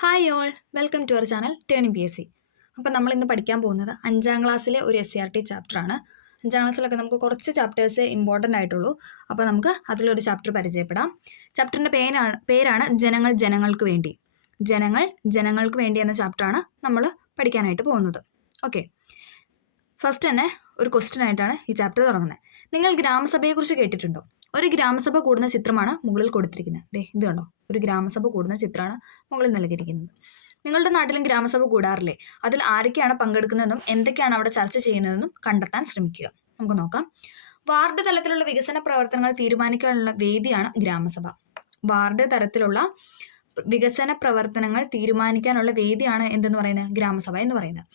Hi all, welcome to our channel turning PSC. അപ്പോൾ നമ്മൾ ഇന്ന് പഠിക്കാൻ പോകുന്നത് 5ാം ക്ലാസ്സിലെ ഒരു SCRT ചാപ്റ്ററാണ്. 5ാം ക്ലാസ്സിലൊക്കെ നമുക്ക് കുറച്ച് ചാപ്റ്റേഴ്സ് ഇമ്പോർട്ടൻ്റ് ആയിട്ടുള്ളൂ. അപ്പോൾ നമുക്ക് അതിലൊരു ചാപ്റ്റർ പരിചയപ്പെടാം. ചാപ്റ്ററിൻ്റെ പേരാണ് ജനങ്ങൾ ജനങ്ങൾക്ക് വേണ്ടി. ജനങ്ങൾ ജനങ്ങൾക്ക് വേണ്ടി എന്ന ചാപ്റ്ററാണ് നമ്മൾ പഠിക്കാനായിട്ട് പോകുന്നത്. ഓക്കെ, ഫസ്റ്റ് തന്നെ ഒരു ക്വസ്റ്റ്യൻ ആയിട്ടാണ് ഈ ചാപ്റ്റർ തുടങ്ങുന്നത്. നിങ്ങൾ ഗ്രാമസഭയെക്കുറിച്ച് കേട്ടിട്ടുണ്ടോ? ഒരു ഗ്രാമസഭ കൂടുന്ന ചിത്രമാണ് മുകളിൽ കൊടുത്തിരിക്കുന്നത്. ഇത് കണ്ടോ, ഒരു ഗ്രാമസഭ കൂടുന്ന ചിത്രമാണ് മുകളിൽ നൽകിയിരിക്കുന്നത്. നിങ്ങളുടെ നാട്ടിലും ഗ്രാമസഭ കൂടാറില്ലേ? അതിൽ ആരൊക്കെയാണ് പങ്കെടുക്കുന്നതെന്നും എന്തൊക്കെയാണ് അവിടെ ചർച്ച ചെയ്യുന്നതെന്നും കണ്ടെത്താൻ ശ്രമിക്കുക. നമുക്ക് നോക്കാം. വാർഡ് തലത്തിലുള്ള വികസന പ്രവർത്തനങ്ങൾ തീരുമാനിക്കാനുള്ള വേദിയാണ് ഗ്രാമസഭ. വാർഡ് തലത്തിലുള്ള വികസന പ്രവർത്തനങ്ങൾ തീരുമാനിക്കാനുള്ള വേദിയാണ് എന്തെന്ന് പറയുന്നത്? ഗ്രാമസഭ എന്ന് പറയുന്നത്.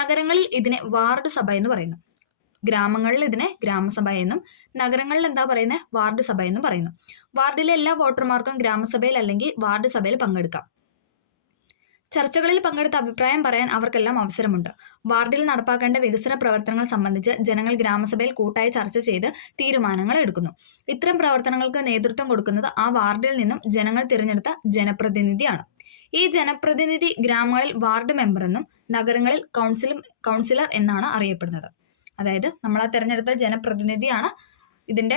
നഗരങ്ങളിൽ ഇതിനെ വാർഡ് സഭ എന്ന് പറയുന്നു. ഗ്രാമങ്ങളിൽ ഇതിനെ ഗ്രാമസഭ എന്നും നഗരങ്ങളിൽ എന്താ പറയുന്നത്? വാർഡ് സഭ എന്നും പറയുന്നു. വാർഡിലെ എല്ലാ വോട്ടർമാർക്കും ഗ്രാമസഭയിൽ അല്ലെങ്കിൽ വാർഡ് സഭയിൽ പങ്കെടുക്കാം. ചർച്ചകളിൽ പങ്കെടുത്ത് അഭിപ്രായം പറയാൻ അവർക്കെല്ലാം അവസരമുണ്ട്. വാർഡിൽ നടപ്പാക്കേണ്ട വികസന പ്രവർത്തനങ്ങൾ സംബന്ധിച്ച് ജനങ്ങൾ ഗ്രാമസഭയിൽ കൂട്ടായി ചർച്ച ചെയ്ത് തീരുമാനങ്ങൾ എടുക്കുന്നു. ഇത്തരം പ്രവർത്തനങ്ങൾക്ക് നേതൃത്വം കൊടുക്കുന്നത് ആ വാർഡിൽ നിന്നും ജനങ്ങൾ തിരഞ്ഞെടുത്ത ജനപ്രതിനിധിയാണ്. ഈ ജനപ്രതിനിധി ഗ്രാമങ്ങളിൽ വാർഡ് മെമ്പർ എന്നും നഗരങ്ങളിൽ കൗൺസിലർ എന്നാണ് അറിയപ്പെടുന്നത്. അതായത് നമ്മൾ ആ തിരഞ്ഞെടുത്ത ജനപ്രതിനിധിയാണ് ഇതിൻ്റെ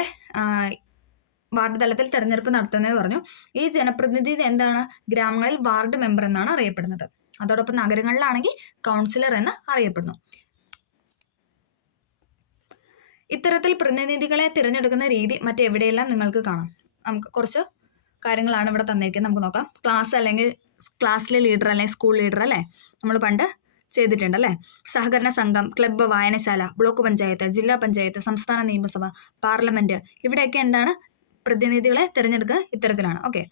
വാർഡ് തലത്തിൽ തെരഞ്ഞെടുപ്പ് നടത്തുന്നത് പറഞ്ഞു. ഈ ജനപ്രതിനിധി എന്താണ്? ഗ്രാമങ്ങളിൽ വാർഡ് മെമ്പർ എന്നാണ് അറിയപ്പെടുന്നത്. അതോടൊപ്പം നഗരങ്ങളിലാണെങ്കിൽ കൗൺസിലർ എന്ന് അറിയപ്പെടുന്നു. ഇത്തരത്തിൽ പ്രതിനിധികളെ തിരഞ്ഞെടുക്കുന്ന രീതി മറ്റെവിടെയെല്ലാം നിങ്ങൾക്ക് കാണാം. നമുക്ക് കുറച്ച് കാര്യങ്ങളാണ് ഇവിടെ തന്നിരിക്കുന്നത്. നമുക്ക് നോക്കാം. ക്ലാസ് അല്ലെങ്കിൽ ക്ലാസ്സിലെ ലീഡർ അല്ലെങ്കിൽ സ്കൂൾ ലീഡർ അല്ലേ, നമ്മൾ പണ്ട് ചെയ്തിട്ടുണ്ട് അല്ലേ. സഹകരണ സംഘം, ക്ലബ്ബ്, വായനശാല, ബ്ലോക്ക് പഞ്ചായത്ത്, ജില്ലാ പഞ്ചായത്ത്, സംസ്ഥാന നിയമസഭ, പാർലമെന്റ്, ഇവിടെയൊക്കെ എന്താണ്? പ്രതിനിധികളെ തിരഞ്ഞെടുക്കുക ഇത്തരത്തിലാണ്. ഓക്കെ,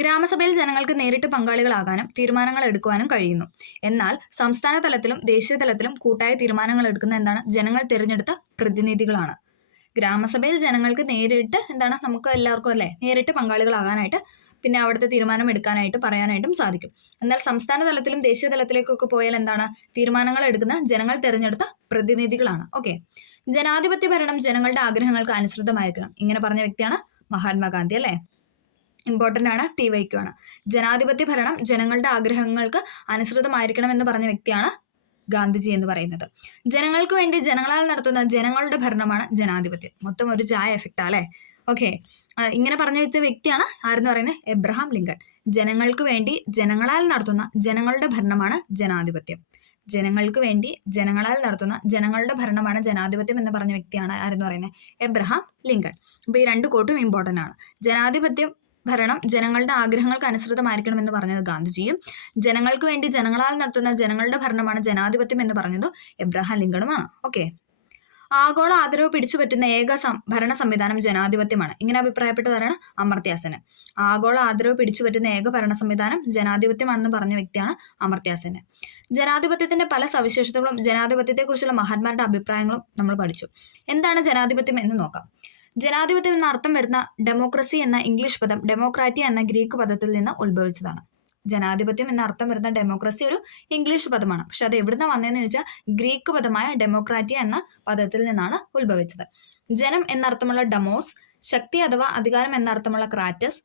ഗ്രാമസഭയിൽ ജനങ്ങൾക്ക് നേരിട്ട് പങ്കാളികളാകാനും തീരുമാനങ്ങൾ എടുക്കുവാനും കഴിയുന്നു. എന്നാൽ സംസ്ഥാന തലത്തിലും ദേശീയ തലത്തിലും കൂട്ടായ തീരുമാനങ്ങൾ എടുക്കുന്ന എന്താണ്? ജനങ്ങൾ തിരഞ്ഞെടുത്ത പ്രതിനിധികളാണ്. ഗ്രാമസഭയിൽ ജനങ്ങൾക്ക് നേരിട്ട് എന്താണ്? നമുക്ക് എല്ലാവർക്കും അല്ലേ നേരിട്ട് പങ്കാളികളാകാനായിട്ട്, പിന്നെ അവിടുത്തെ തീരുമാനം എടുക്കാനായിട്ട് പറയാനായിട്ടും സാധിക്കും. എന്നാൽ സംസ്ഥാന തലത്തിലും ദേശീയ തലത്തിലേക്കൊക്കെ പോയാൽ എന്താണ്? തീരുമാനങ്ങൾ എടുക്കുന്ന ജനങ്ങൾ തിരഞ്ഞെടുത്ത പ്രതിനിധികളാണ്. ഓക്കെ, ജനാധിപത്യ ഭരണം ജനങ്ങളുടെ ആഗ്രഹങ്ങൾക്ക് അനുസൃതമായിരിക്കണം. ഇങ്ങനെ പറഞ്ഞ വ്യക്തിയാണ് മഹാത്മാഗാന്ധി അല്ലേ. ഇമ്പോർട്ടൻ്റ് ആണ്, PYQ ആണ്. ജനാധിപത്യ ഭരണം ജനങ്ങളുടെ ആഗ്രഹങ്ങൾക്ക് അനുസൃതമായിരിക്കണം എന്ന് പറഞ്ഞ വ്യക്തിയാണ് ഗാന്ധിജി എന്ന് പറയുന്നത്. ജനങ്ങൾക്ക് വേണ്ടി ജനങ്ങളാൽ നടത്തുന്ന ജനങ്ങളുടെ ഭരണമാണ് ജനാധിപത്യം. മൊത്തം ഒരു ചായ എഫക്റ്റാ അല്ലേ. ഓക്കെ, ഇങ്ങനെ പറഞ്ഞ വ്യക്തിയാണ് ആരെന്ന് പറയുന്നത്? Abraham Lincoln. ജനങ്ങൾക്ക് വേണ്ടി ജനങ്ങളാൽ നടത്തുന്ന ജനങ്ങളുടെ ഭരണമാണ് ജനാധിപത്യം. ജനങ്ങൾക്ക് വേണ്ടി ജനങ്ങളാൽ നടത്തുന്ന ജനങ്ങളുടെ ഭരണമാണ് ജനാധിപത്യം എന്ന് പറഞ്ഞ വ്യക്തിയാണ് ആരെന്ന് പറയുന്നത്? Abraham Lincoln. അപ്പോൾ ഈ രണ്ട് കോട്ടും ഇമ്പോർട്ടൻ്റ് ആണ്. ജനാധിപത്യം ഭരണം ജനങ്ങളുടെ ആഗ്രഹങ്ങൾക്ക് അനുസൃതമായിരിക്കണം എന്ന് പറഞ്ഞത് ഗാന്ധിജിയും, ജനങ്ങൾക്ക് വേണ്ടി ജനങ്ങളാൽ നടത്തുന്ന ജനങ്ങളുടെ ഭരണമാണ് ജനാധിപത്യം എന്ന് പറഞ്ഞത് എബ്രഹാം ലിങ്കണുമാണ്. ഓക്കെ, ആഗോള ആദരവ് പിടിച്ചുപറ്റുന്ന ഏക ഭരണ സംവിധാനം ജനാധിപത്യമാണ്. ഇങ്ങനെ അഭിപ്രായപ്പെട്ടതാണ് അമർത്യാസെൻ. ആഗോള ആദരവ് പിടിച്ചുപറ്റുന്ന ഏക ഭരണ സംവിധാനം ജനാധിപത്യമാണെന്ന് പറഞ്ഞ വ്യക്തിയാണ് അമർത്യാസെൻ. ജനാധിപത്യത്തിന്റെ പല സവിശേഷതകളും ജനാധിപത്യത്തെക്കുറിച്ചുള്ള മഹാന്മാരുടെ അഭിപ്രായങ്ങളും നമ്മൾ പഠിച്ചു. എന്താണ് ജനാധിപത്യം എന്ന് നോക്കാം. ജനാധിപത്യം എന്ന അർത്ഥം വരുന്ന ഡെമോക്രസി എന്ന ഇംഗ്ലീഷ് പദം ഡെമോക്രാറ്റിയ എന്ന ഗ്രീക്ക് പദത്തിൽ നിന്ന് ഉത്ഭവിച്ചതാണ്. ജനാധിപത്യം എന്ന അർത്ഥം വരുന്ന ഡെമോക്രസി ഒരു ഇംഗ്ലീഷ് പദമാണ്. പക്ഷെ അത് എവിടുന്ന വന്നതെന്ന് ചോദിച്ചാൽ ഗ്രീക്ക് പദമായ ഡെമോക്രാറ്റിയ എന്ന പദത്തിൽ നിന്നാണ് ഉത്ഭവിച്ചത്. ജനം എന്നർത്ഥമുള്ള ഡെമോസ്, ശക്തി അഥവാ അധികാരം എന്നർത്ഥമുള്ള ക്രാറ്റസ്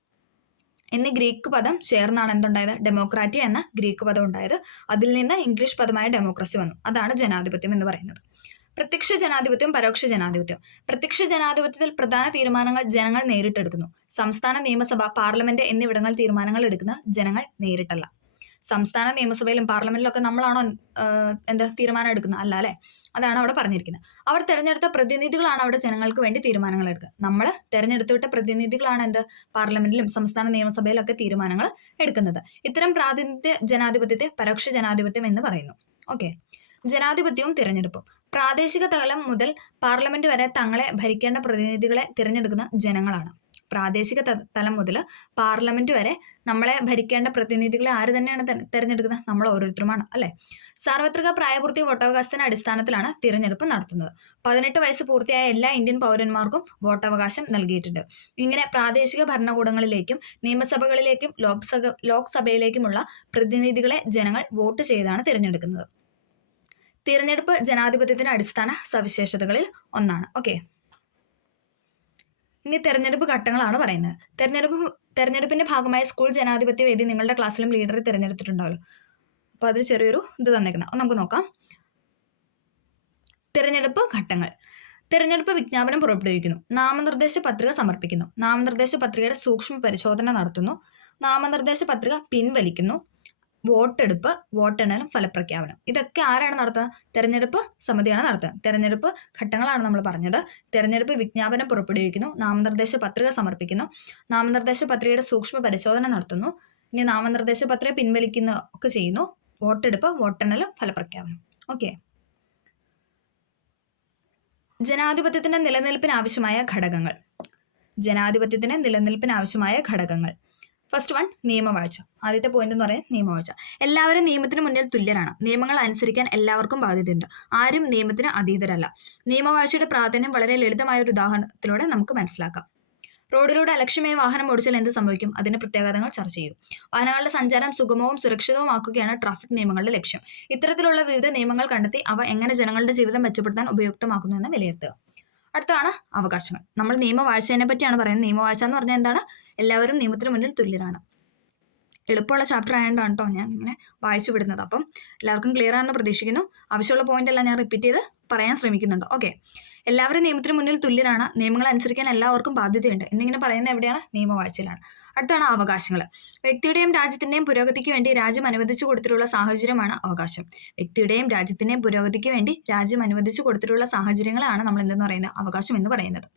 എന്നീ ഗ്രീക്ക് പദം ചേർന്നാണ് എന്തുണ്ടായത്? ഡെമോക്രാറ്റിയ എന്ന ഗ്രീക്ക് പദം ഉണ്ടായത്. അതിൽ നിന്ന് ഇംഗ്ലീഷ് പദമായ ഡെമോക്രസി വന്നു. അതാണ് ജനാധിപത്യം എന്ന് പറയുന്നത്. പ്രത്യക്ഷ ജനാധിപത്യം, പരോക്ഷ ജനാധിപത്യം. പ്രത്യക്ഷ ജനാധിപത്യത്തിൽ പ്രധാന തീരുമാനങ്ങൾ ജനങ്ങൾ നേരിട്ടെടുക്കുന്നു. സംസ്ഥാന നിയമസഭ, പാർലമെന്റ് എന്നിവിടങ്ങളിൽ തീരുമാനങ്ങൾ എടുക്കുന്ന ജനങ്ങൾ നേരിട്ടല്ല. സംസ്ഥാന നിയമസഭയിലും പാർലമെന്റിലും ഒക്കെ നമ്മളാണോ തീരുമാനം എടുക്കുന്നത്? അല്ല അല്ലേ. അതാണ് അവിടെ പറഞ്ഞിരിക്കുന്നത്. അവർ തെരഞ്ഞെടുത്ത പ്രതിനിധികളാണ് അവിടെ ജനങ്ങൾക്ക് വേണ്ടി തീരുമാനങ്ങൾ എടുക്കുക. നമ്മൾ തെരഞ്ഞെടുത്തുവിട്ട പ്രതിനിധികളാണ് പാർലമെന്റിലും സംസ്ഥാന നിയമസഭയിലും ഒക്കെ തീരുമാനങ്ങൾ എടുക്കുന്നത്. ഇത്തരം പ്രാതിനിധ്യ ജനാധിപത്യത്തെ പരോക്ഷ ജനാധിപത്യം എന്ന് പറയുന്നു. ഓക്കെ, ജനാധിപത്യവും തിരഞ്ഞെടുപ്പും. പ്രാദേശിക തലം മുതൽ പാർലമെന്റ് വരെ തങ്ങളെ ഭരിക്കേണ്ട പ്രതിനിധികളെ തിരഞ്ഞെടുക്കുന്ന ജനങ്ങളാണ്. പ്രാദേശിക തലം മുതൽ പാർലമെന്റ് വരെ നമ്മളെ ഭരിക്കേണ്ട പ്രതിനിധികളെ ആര് തന്നെയാണ് തിരഞ്ഞെടുക്കുന്നത്? നമ്മൾ ഓരോരുത്തരുമാണ് അല്ലെ. സാർവത്രിക പ്രായപൂർത്തി വോട്ടവകാശത്തിന്റെ അടിസ്ഥാനത്തിലാണ് തിരഞ്ഞെടുപ്പ് നടത്തുന്നത്. 18 വയസ്സ് പൂർത്തിയായ എല്ലാ ഇന്ത്യൻ പൗരന്മാർക്കും വോട്ടവകാശം നൽകിയിട്ടുണ്ട്. ഇങ്ങനെ പ്രാദേശിക ഭരണകൂടങ്ങളിലേക്കും നിയമസഭകളിലേക്കും ലോക്സഭയിലേക്കുമുള്ള പ്രതിനിധികളെ ജനങ്ങൾ വോട്ട് ചെയ്താണ് തിരഞ്ഞെടുക്കുന്നത്. തിരഞ്ഞെടുപ്പ് ജനാധിപത്യത്തിന്റെ അടിസ്ഥാന സവിശേഷതകളിൽ ഒന്നാണ്. ഓക്കെ, ഇനി തെരഞ്ഞെടുപ്പ് ഘട്ടങ്ങളാണ് പറയുന്നത്. തെരഞ്ഞെടുപ്പ് തെരഞ്ഞെടുപ്പിന്റെ ഭാഗമായി സ്കൂൾ ജനാധിപത്യ വേദി നിങ്ങളുടെ ക്ലാസ്സിലും ലീഡറെ തിരഞ്ഞെടുത്തിട്ടുണ്ടാവല്ലോ. അപ്പോൾ അതിൽ ചെറിയൊരു ഇത് തന്നേക്കണം, നമുക്ക് നോക്കാം. തിരഞ്ഞെടുപ്പ് ഘട്ടങ്ങൾ. തിരഞ്ഞെടുപ്പ് വിജ്ഞാപനം പുറപ്പെടുവിക്കുന്നു, നാമനിർദ്ദേശ പത്രിക സമർപ്പിക്കുന്നു, നാമനിർദ്ദേശ പത്രികയുടെ സൂക്ഷ്മ പരിശോധന നടത്തുന്നു, നാമനിർദ്ദേശ പത്രിക പിൻവലിക്കുന്നു, വോട്ടെടുപ്പ്, വോട്ടെണ്ണലും ഫലപ്രഖ്യാപനം. ഇതൊക്കെ ആരാണ് നടത്തുന്നത്? തെരഞ്ഞെടുപ്പ് സമിതിയാണ് നടത്തുന്നത്. തെരഞ്ഞെടുപ്പ് ഘട്ടങ്ങളാണ് നമ്മൾ പറഞ്ഞത്. തെരഞ്ഞെടുപ്പ് വിജ്ഞാപനം പുറപ്പെടുവിക്കുന്നു, നാമനിർദ്ദേശ പത്രിക സമർപ്പിക്കുന്നു, നാമനിർദ്ദേശ പത്രികയുടെ സൂക്ഷ്മ പരിശോധന നടത്തുന്നു, ഇനി നാമനിർദ്ദേശ പത്രിക പിൻവലിക്കുന്ന ഒക്കെ ചെയ്യുന്നു, വോട്ടെടുപ്പ്, വോട്ടെണ്ണലും ഫലപ്രഖ്യാപനം. ഓക്കെ. ജനാധിപത്യത്തിന്റെ നിലനിൽപ്പിന് ആവശ്യമായ ഘടകങ്ങൾ. ജനാധിപത്യത്തിന് നിലനിൽപ്പിന് ആവശ്യമായ ഘടകങ്ങൾ. ഫസ്റ്റ് വൺ, നിയമവാഴ്ച. ആദ്യത്തെ പോയിന്റ് എന്ന് പറയുന്നത് നിയമവാഴ്ച. എല്ലാവരും നിയമത്തിന് മുന്നിൽ തുല്യരാണ്. നിയമങ്ങൾ അനുസരിക്കാൻ എല്ലാവർക്കും ബാധ്യതയുണ്ട്. ആരും നിയമത്തിന് അതീതരല്ല. നിയമവാഴ്ചയുടെ പ്രാധാന്യം വളരെ ലളിതമായ ഒരു ഉദാഹരണത്തിലൂടെ നമുക്ക് മനസ്സിലാക്കാം. റോഡിലൂടെ അലക്ഷ്യമായി വാഹനം ഓടിച്ചാൽ എന്ത് സംഭവിക്കും? അതിന്റെ പ്രത്യാഘാതങ്ങൾ ചർച്ച ചെയ്യും. വാഹനങ്ങളുടെ സഞ്ചാരം സുഗമവും സുരക്ഷിതവുമാക്കുകയാണ് ട്രാഫിക് നിയമങ്ങളുടെ ലക്ഷ്യം. ഇത്തരത്തിലുള്ള വിവിധ നിയമങ്ങൾ കണ്ടെത്തി അവ എങ്ങനെ ജനങ്ങളുടെ ജീവിതം മെച്ചപ്പെടുത്താൻ ഉപയുക്തമാക്കുന്നു എന്ന് വിലയിരുത്തുക. അടുത്താണ് അവകാശങ്ങൾ. നമ്മൾ നിയമവാഴ്ചയെ പറ്റിയാണ് പറയുന്നത്. നിയമവാഴ്ച എന്ന് പറഞ്ഞാൽ എന്താണ്? എല്ലാവരും നിയമത്തിന് മുന്നിൽ തുല്യരാണ്. എളുപ്പമുള്ള ചാപ്റ്റർ ആയതുകൊണ്ടാണ് കേട്ടോ ഞാൻ ഇങ്ങനെ വായിച്ചു വിടുന്നത്. അപ്പം എല്ലാവർക്കും ക്ലിയർ ആണെന്ന് പ്രതീക്ഷിക്കുന്നു. ആവശ്യമുള്ള പോയിന്റ് എല്ലാം ഞാൻ റിപ്പീറ്റ് ചെയ്ത് പറയാൻ ശ്രമിക്കുന്നുണ്ട്. ഓക്കെ. എല്ലാവരും നിയമത്തിന് മുന്നിൽ തുല്യരാണ്, നിയമങ്ങൾ അനുസരിക്കാൻ എല്ലാവർക്കും ബാധ്യതയുണ്ട് എന്നിങ്ങനെ പറയുന്നത് എവിടെയാണ്? നിയമവാഴ്ചയിലാണ്. അടുത്താണ് അവകാശങ്ങൾ. വ്യക്തിയുടെയും രാജ്യത്തിന്റെയും പുരോഗതിക്ക് വേണ്ടി രാജ്യം അനുവദിച്ചു കൊടുത്തിട്ടുള്ള സാഹചര്യമാണ് അവകാശം. വ്യക്തിയുടെയും രാജ്യത്തിന്റെയും പുരോഗതിക്ക് വേണ്ടി രാജ്യം അനുവദിച്ചു കൊടുത്തിട്ടുള്ള സാഹചര്യങ്ങളാണ് നമ്മൾ എന്തെന്ന് പറയുന്നത്? അവകാശം എന്ന് പറയുന്നത്.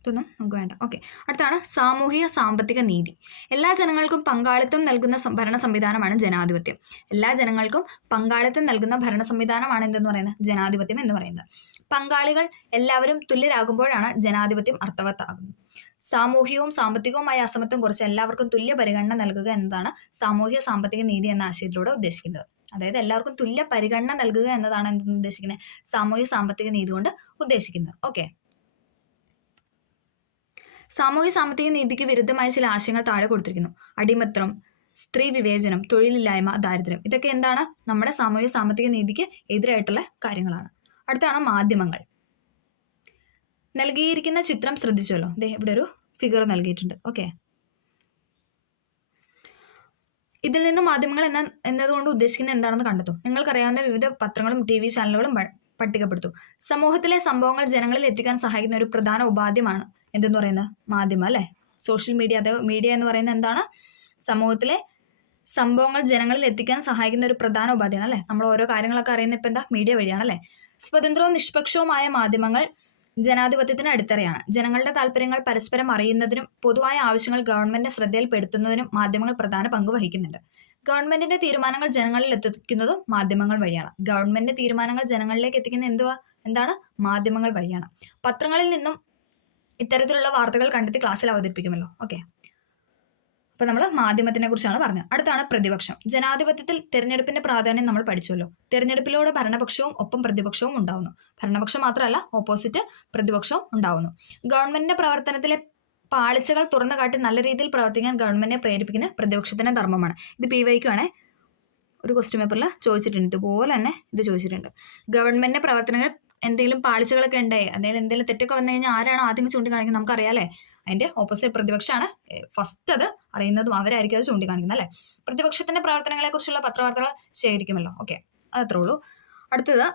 ഇതൊന്നും നമുക്ക് വേണ്ട. ഓക്കെ. അടുത്താണ് സാമൂഹിക സാമ്പത്തിക നീതി. എല്ലാ ജനങ്ങൾക്കും പങ്കാളിത്തം നൽകുന്ന ഭരണ സംവിധാനമാണ് ജനാധിപത്യം. എല്ലാ ജനങ്ങൾക്കും പങ്കാളിത്തം നൽകുന്ന ഭരണ സംവിധാനമാണ് എന്തെന്ന് പറയുന്നത്? ജനാധിപത്യം എന്ന് പറയുന്നത്. പങ്കാളികൾ എല്ലാവരും തുല്യരാകുമ്പോഴാണ് ജനാധിപത്യം അർത്ഥവത്താകുന്നത്. സാമൂഹികവും സാമ്പത്തികവുമായ അസമത്വം കുറച്ച് എല്ലാവർക്കും തുല്യ പരിഗണന നൽകുക എന്നതാണ് സാമൂഹിക സാമ്പത്തിക നീതി എന്ന ആശയത്തിലൂടെ ഉദ്ദേശിക്കുന്നത്. അതായത് എല്ലാവർക്കും തുല്യ പരിഗണന നൽകുക എന്നതാണ് എന്തെന്ന് ഉദ്ദേശിക്കുന്നത്? സാമൂഹിക സാമ്പത്തിക നീതി കൊണ്ട് ഉദ്ദേശിക്കുന്നത്. ഓക്കെ. സാമൂഹ്യ സാമ്പത്തിക നീതിക്ക് വിരുദ്ധമായ ചില ആശയങ്ങൾ താഴെ കൊടുത്തിരിക്കുന്നു. അടിമത്വം, സ്ത്രീ വിവേചനം, തൊഴിലില്ലായ്മ, ദാരിദ്ര്യം. ഇതൊക്കെ എന്താണ്? നമ്മുടെ സാമൂഹ്യ സാമ്പത്തിക നീതിക്ക് എതിരായിട്ടുള്ള കാര്യങ്ങളാണ്. അടുത്താണ് മാധ്യമങ്ങൾ. നൽകിയിരിക്കുന്ന ചിത്രം ശ്രദ്ധിച്ചല്ലോ. ഇവിടെ ഒരു ഫിഗർ നൽകിയിട്ടുണ്ട്. ഓക്കെ. ഇതിൽ നിന്ന് മാധ്യമങ്ങൾ എന്നതുകൊണ്ട് ഉദ്ദേശിക്കുന്നത് എന്താണെന്ന് കണ്ടെത്തും. നിങ്ങൾക്കറിയാവുന്ന വിവിധ പത്രങ്ങളും TV ചാനലുകളും പട്ടികപ്പെടുത്തും. സമൂഹത്തിലെ സംഭവങ്ങൾ ജനങ്ങളിൽ എത്തിക്കാൻ സഹായിക്കുന്ന ഒരു പ്രധാന ഉപാധിയാണ് എന്തെന്ന് പറയുന്നത്? മാധ്യമം, അല്ലെ? Social media. അത് മീഡിയ എന്ന് പറയുന്നത് എന്താണ്? സമൂഹത്തിലെ സംഭവങ്ങൾ ജനങ്ങളിൽ എത്തിക്കാൻ സഹായിക്കുന്ന ഒരു പ്രധാന ഉപാധിയാണ്, അല്ലെ? നമ്മൾ ഓരോ കാര്യങ്ങളൊക്കെ അറിയുന്ന ഇപ്പം എന്താ? മീഡിയ വഴിയാണ്, അല്ലെ? സ്വതന്ത്രവും നിഷ്പക്ഷവുമായ മാധ്യമങ്ങൾ ജനാധിപത്യത്തിന് അടിത്തറയാണ്. ജനങ്ങളുടെ താല്പര്യങ്ങൾ പരസ്പരം അറിയുന്നതിനും പൊതുവായ ആവശ്യങ്ങൾ ഗവൺമെന്റിന്റെ ശ്രദ്ധയിൽപ്പെടുത്തുന്നതിനും മാധ്യമങ്ങൾ പ്രധാന പങ്ക് വഹിക്കുന്നുണ്ട്. ഗവൺമെന്റിന്റെ തീരുമാനങ്ങൾ ജനങ്ങളിൽ എത്തിക്കുന്നതും മാധ്യമങ്ങൾ വഴിയാണ്. ഗവൺമെന്റിന്റെ തീരുമാനങ്ങൾ ജനങ്ങളിലേക്ക് എത്തിക്കുന്നത് എന്താണ്? മാധ്യമങ്ങൾ വഴിയാണ്. പത്രങ്ങളിൽ നിന്നും ഇത്തരത്തിലുള്ള വാർത്തകൾ കണ്ടെത്തി ക്ലാസ്സിൽ അവതരിപ്പിക്കുമല്ലോ. ഓക്കെ. അപ്പൊ നമ്മൾ മാധ്യമത്തിനെ കുറിച്ചാണ് പറഞ്ഞത്. അടുത്താണ് പ്രതിപക്ഷം. ജനാധിപത്യത്തിൽ തെരഞ്ഞെടുപ്പിന്റെ പ്രാധാന്യം നമ്മൾ പഠിച്ചല്ലോ. തെരഞ്ഞെടുപ്പിലൂടെ ഭരണപക്ഷവും ഒപ്പം പ്രതിപക്ഷവും ഉണ്ടാവുന്നു. ഭരണപക്ഷം മാത്രമല്ല, ഓപ്പോസിറ്റ് പ്രതിപക്ഷവും ഉണ്ടാവുന്നു. ഗവൺമെന്റിന്റെ പ്രവർത്തനത്തിലെ പാളിച്ചകൾ തുറന്നു കാട്ടി നല്ല രീതിയിൽ പ്രവർത്തിക്കാൻ ഗവൺമെന്റിനെ പ്രേരിപ്പിക്കുന്ന പ്രതിപക്ഷത്തിന്റെ ധർമ്മമാണ്. ഇത് PYQ ആണേ. ഒരു ക്വസ്റ്റ്യൻ പേപ്പറിൽ ചോദിച്ചിട്ടുണ്ട്. ഇതുപോലെ തന്നെ ഇത് ചോദിച്ചിട്ടുണ്ട്. ഗവൺമെന്റിന്റെ പ്രവർത്തനങ്ങൾ എന്തെങ്കിലും പാളിച്ചകളൊക്കെ ഉണ്ടായി, എന്തെങ്കിലും തെറ്റൊക്കെ വന്നു കഴിഞ്ഞാൽ ആരാണ് ആദ്യം ചൂണ്ടിക്കാണിക്കുന്നത്? നമുക്കറിയാലേ. അതിന്റെ ഓപ്പോസിറ്റ് പ്രതിപക്ഷമാണ് ഫസ്റ്റ് അത് അറിയുന്നതും അവരായിരിക്കും അത് ചൂണ്ടിക്കാണിക്കുന്നത്, അല്ലെ? പ്രതിപക്ഷത്തിന്റെ പ്രവർത്തനങ്ങളെ കുറിച്ചുള്ള പത്രവാർത്തകൾ ശേഖരിക്കുമല്ലോ. ഓക്കെ, അതത്രേ ഉള്ളൂ. അടുത്തത്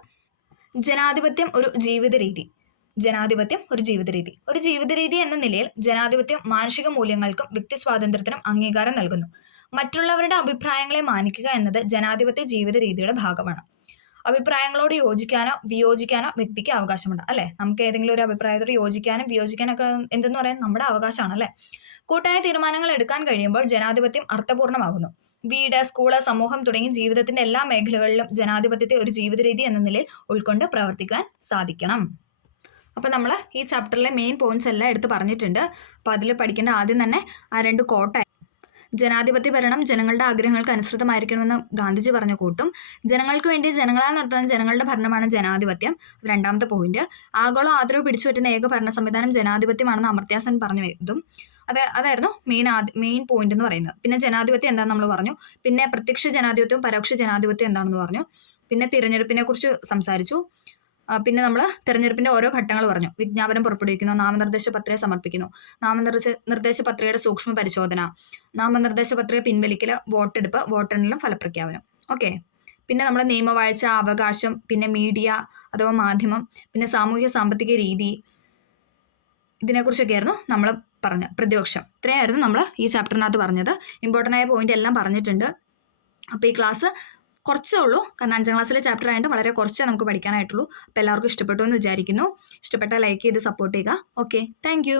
ജനാധിപത്യം ഒരു ജീവിത രീതി. ജനാധിപത്യം ഒരു ജീവിത രീതി. ഒരു ജീവിത രീതി എന്ന നിലയിൽ ജനാധിപത്യം മാനുഷിക മൂല്യങ്ങൾക്കും വ്യക്തി സ്വാതന്ത്ര്യത്തിനും അംഗീകാരം നൽകുന്നു. മറ്റുള്ളവരുടെ അഭിപ്രായങ്ങളെ മാനിക്കുക എന്നത് ജനാധിപത്യ ജീവിത രീതിയുടെ ഭാഗമാണ്. അഭിപ്രായങ്ങളോട് യോജിക്കാനോ വിയോജിക്കാനോ വ്യക്തിക്ക് അവകാശമുണ്ട്, അല്ലെ? നമുക്ക് ഏതെങ്കിലും ഒരു അഭിപ്രായത്തോട് യോജിക്കാനും വിയോജിക്കാനും ഒക്കെ എന്തെന്ന് പറയാൻ നമ്മുടെ അവകാശമാണ്, അല്ലെ? കൂട്ടായ തീരുമാനങ്ങൾ എടുക്കാൻ കഴിയുമ്പോൾ ജനാധിപത്യം അർത്ഥപൂർണ്ണമാകുന്നു. വീട്, സ്കൂള്, സമൂഹം തുടങ്ങി ജീവിതത്തിന്റെ എല്ലാ മേഖലകളിലും ജനാധിപത്യത്തെ ഒരു ജീവിത രീതി എന്ന നിലയിൽ ഉൾക്കൊണ്ട് പ്രവർത്തിക്കാൻ സാധിക്കണം. അപ്പൊ നമ്മൾ ഈ ചാപ്റ്ററിലെ മെയിൻ പോയിന്റ്സ് എല്ലാം എടുത്ത് പറഞ്ഞിട്ടുണ്ട്. അപ്പൊ അതിൽ പഠിക്കേണ്ട ആദ്യം തന്നെ ആ 2 കോട്ട. ജനാധിപത്യ ഭരണം ജനങ്ങളുടെ ആഗ്രഹങ്ങൾക്ക് അനുസൃതമായിരിക്കണമെന്ന് ഗാന്ധിജി പറഞ്ഞ കൂട്ടും. ജനങ്ങൾക്ക് വേണ്ടി ജനങ്ങളാൽ നടത്തുന്ന ജനങ്ങളുടെ ഭരണമാണ് ജനാധിപത്യം. രണ്ടാമത്തെ പോയിന്റ്. ആഗോള ആദരവ് പിടിച്ചുപറ്റുന്ന ഏക ഭരണ സംവിധാനം ജനാധിപത്യമാണെന്ന് അമർത്യ സെൻ പറഞ്ഞു ഇതും അതായിരുന്നു മെയിൻ പോയിന്റ് എന്ന് പറയുന്നത്. പിന്നെ ജനാധിപത്യം എന്താണെന്ന് നമ്മൾ പറഞ്ഞു. പിന്നെ പ്രത്യക്ഷ ജനാധിപത്യവും പരോക്ഷ ജനാധിപത്യവും എന്താണെന്ന് പറഞ്ഞു. പിന്നെ തിരഞ്ഞെടുപ്പിനെ കുറിച്ച് സംസാരിച്ചു. പിന്നെ നമ്മൾ തെരഞ്ഞെടുപ്പിൻ്റെ ഓരോ ഘട്ടങ്ങൾ പറഞ്ഞു. വിജ്ഞാപനം പുറപ്പെടുവിക്കുന്നു, നാമനിർദ്ദേശ പത്രിക സമർപ്പിക്കുന്നു, നിർദ്ദേശ പത്രികയുടെ സൂക്ഷ്മ പരിശോധന, നാമനിർദ്ദേശ പത്രിക പിൻവലിക്കൽ, വോട്ടെടുപ്പ്, വോട്ടെണ്ണലും ഫലപ്രഖ്യാപനം. ഓക്കെ. പിന്നെ നമ്മൾ നിയമവാഴ്ച, അവകാശം, പിന്നെ മീഡിയ അഥവാ മാധ്യമം, പിന്നെ സാമൂഹ്യ സാമ്പത്തിക രീതി, ഇതിനെക്കുറിച്ചൊക്കെയായിരുന്നു നമ്മൾ പറഞ്ഞ പ്രതിപക്ഷം. ഇത്രയായിരുന്നു നമ്മൾ ഈ ചാപ്റ്ററിനകത്ത് പറഞ്ഞത്. ഇമ്പോർട്ടൻ്റ് ആയ പോയിന്റ് എല്ലാം പറഞ്ഞിട്ടുണ്ട്. അപ്പോൾ ഈ ക്ലാസ് കുറച്ചേ ഉള്ളൂ, കാരണം 5ാം ക്ലാസ്സിലെ ചാപ്റ്റർ ആയതുകൊണ്ട് വളരെ കുറച്ചേ നമുക്ക് പഠിക്കാനായിട്ടുള്ളൂ. അപ്പോൾ എല്ലാവർക്കും ഇഷ്ടപ്പെട്ടു എന്ന് വിചാരിക്കുന്നു. ഇഷ്ടപ്പെട്ടാൽ ലൈക്ക് ചെയ്ത് സപ്പോർട്ട് ചെയ്യുക. Okay, thank